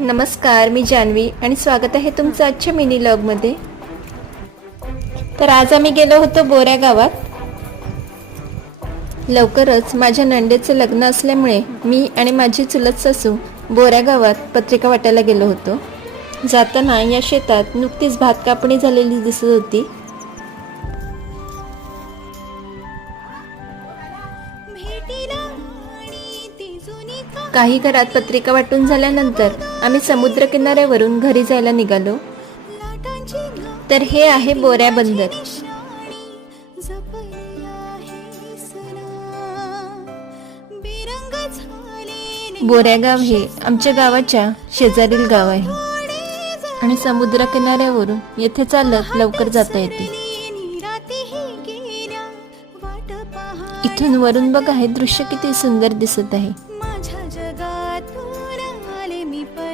नमस्कार, मी जान्हवी आणि स्वागत आहे तुमचं आजच्या मिनी व्लॉगमध्ये। तर आज आम्ही गेलो होतो बोऱ्या गावात। लवकरच माझ्या नंदेचं लग्न असल्यामुळे मी आणि माझी चुलत सासू बोऱ्या गावात पत्रिका वाटायला गेलो होतो। जाताना या शेतात नुकतीच भात कापणी झालेली दिसत होती। काही घरात पत्रिका वाटून झाल्यानंतर आम्ही समुद्र किनाऱ्यावरून घरी जायला निघालो। तर हे आहे बोऱ्या बंदर। बोऱ्या गाव हे आमच्या गावाच्या शेजारील गाव आहे आणि समुद्र किनाऱ्यावरून येथे चालत लवकर जाता येते। इथून वरून बघा हे दृश्य किती सुंदर दिसत आहे।